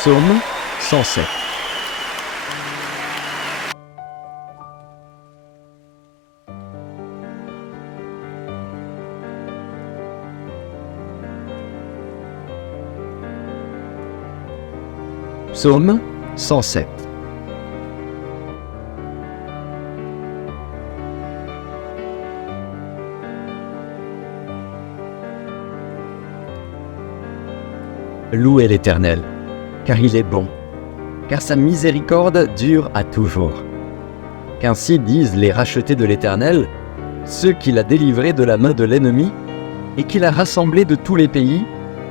Psaume 107. Psaume 107. Louez l'Éternel, car il est bon, car sa miséricorde dure à toujours. Qu'ainsi disent les rachetés de l'Éternel, ceux qu'il a délivrés de la main de l'ennemi, et qu'il a rassemblés de tous les pays,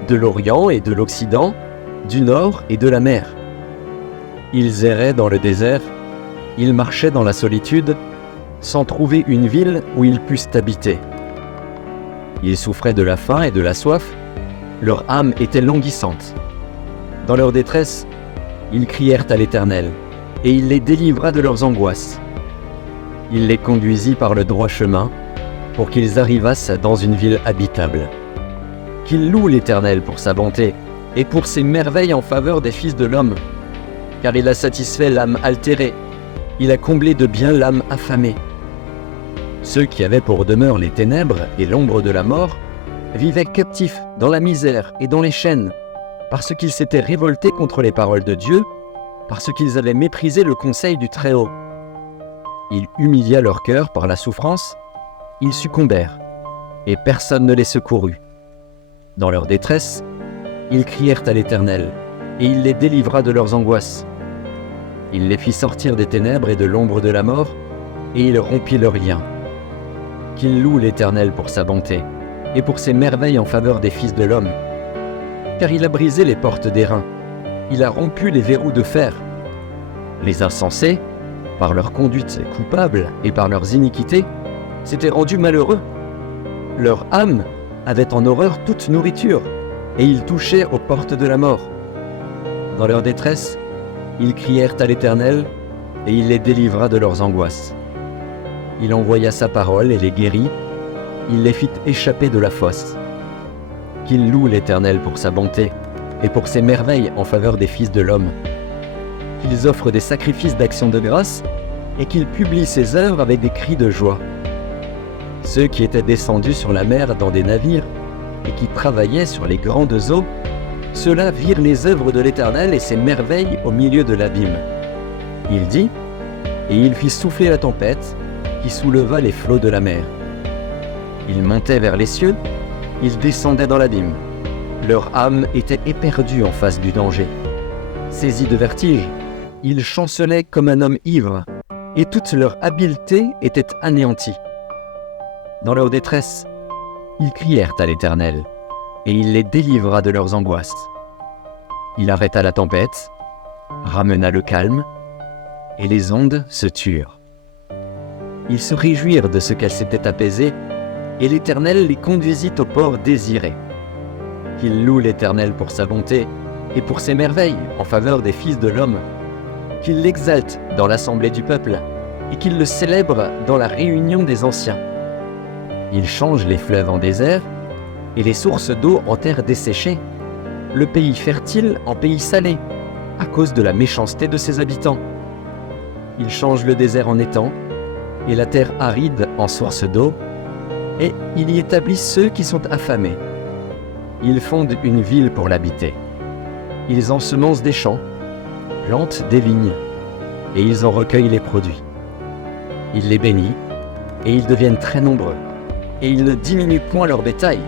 de l'Orient et de l'Occident, du Nord et de la mer. Ils erraient dans le désert, ils marchaient dans la solitude, sans trouver une ville où ils pussent habiter. Ils souffraient de la faim et de la soif, leur âme était languissante. Dans leur détresse, ils crièrent à l'Éternel, et il les délivra de leurs angoisses. Il les conduisit par le droit chemin, pour qu'ils arrivassent dans une ville habitable. Qu'ils louent l'Éternel pour sa bonté, et pour ses merveilles en faveur des fils de l'homme. Car il a satisfait l'âme altérée, il a comblé de bien l'âme affamée. Ceux qui avaient pour demeure les ténèbres et l'ombre de la mort, vivaient captifs dans la misère et dans les chaînes, parce qu'ils s'étaient révoltés contre les paroles de Dieu, parce qu'ils avaient méprisé le conseil du Très-Haut. Il humilia leur cœur par la souffrance, ils succombèrent, et personne ne les secourut. Dans leur détresse, ils crièrent à l'Éternel, et il les délivra de leurs angoisses. Il les fit sortir des ténèbres et de l'ombre de la mort, et il rompit leurs liens. Qu'ils louent l'Éternel pour sa bonté, et pour ses merveilles en faveur des fils de l'homme. Car il a brisé les portes d'airain, il a rompu les verrous de fer. Les insensés, par leur conduite coupable et par leurs iniquités, s'étaient rendus malheureux. Leur âme avait en horreur toute nourriture, et ils touchaient aux portes de la mort. Dans leur détresse, ils crièrent à l'Éternel, et il les délivra de leurs angoisses. Il envoya sa parole et les guérit, il les fit échapper de la fosse. Qu'ils louent l'Éternel pour sa bonté, et pour ses merveilles en faveur des fils de l'homme. Qu'ils offrent des sacrifices d'action de grâce, et qu'ils publient ses œuvres avec des cris de joie. Ceux qui étaient descendus sur la mer dans des navires, et qui travaillaient sur les grandes eaux, ceux-là virent les œuvres de l'Éternel et ses merveilles au milieu de l'abîme. Il dit, et il fit souffler la tempête, qui souleva les flots de la mer. Ils montaient vers les cieux, ils descendaient dans l'abîme. Leur âme était éperdue en face du danger. Saisis de vertige, ils chancelaient comme un homme ivre, et toute leur habileté était anéantie. Dans leur détresse, ils crièrent à l'Éternel, et il les délivra de leurs angoisses. Il arrêta la tempête, ramena le calme, et les ondes se turent. Ils se réjouirent de ce qu'elles s'étaient apaisées, et l'Éternel les conduisit au port désiré. Qu'ils louent l'Éternel pour sa bonté et pour ses merveilles en faveur des fils de l'homme. Qu'ils l'exaltent dans l'assemblée du peuple et qu'ils le célèbrent dans la réunion des anciens. Il change les fleuves en désert et les sources d'eau en terre desséchée, le pays fertile en pays salé, à cause de la méchanceté de ses habitants. Il change le désert en étang et la terre aride en source d'eau, et il y établit ceux qui sont affamés. Ils fondent une ville pour l'habiter. Ils ensemencent des champs, plantent des vignes, et ils en recueillent les produits. Il les bénit, et ils deviennent très nombreux, et ils ne diminuent point leur bétail.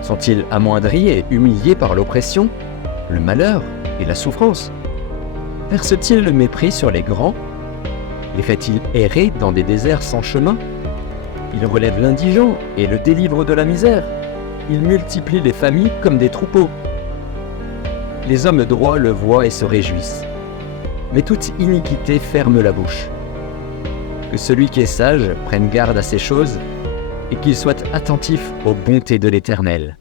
Sont-ils amoindris et humiliés par l'oppression, le malheur et la souffrance? Verse-t-il le mépris sur les grands? Les fait-il errer dans des déserts sans chemin? Il relève l'indigent et le délivre de la misère. Il multiplie les familles comme des troupeaux. Les hommes droits le voient et se réjouissent. Mais toute iniquité ferme la bouche. Que celui qui est sage prenne garde à ces choses et qu'il soit attentif aux bontés de l'Éternel.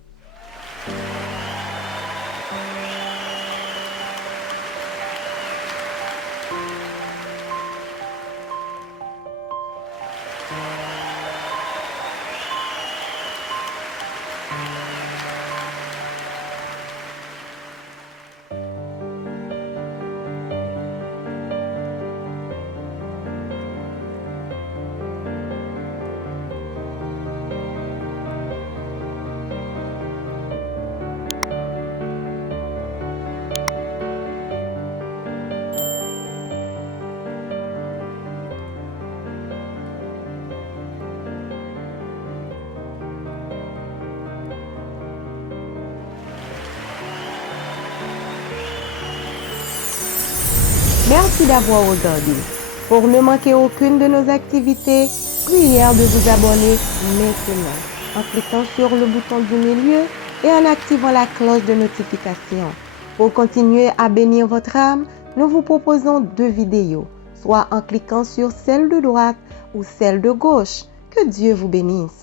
Merci d'avoir regardé. Pour ne manquer aucune de nos activités, prière de vous abonner maintenant en cliquant sur le bouton du milieu et en activant la cloche de notification. Pour continuer à bénir votre âme, nous vous proposons 2 vidéos, soit en cliquant sur celle de droite ou celle de gauche. Que Dieu vous bénisse.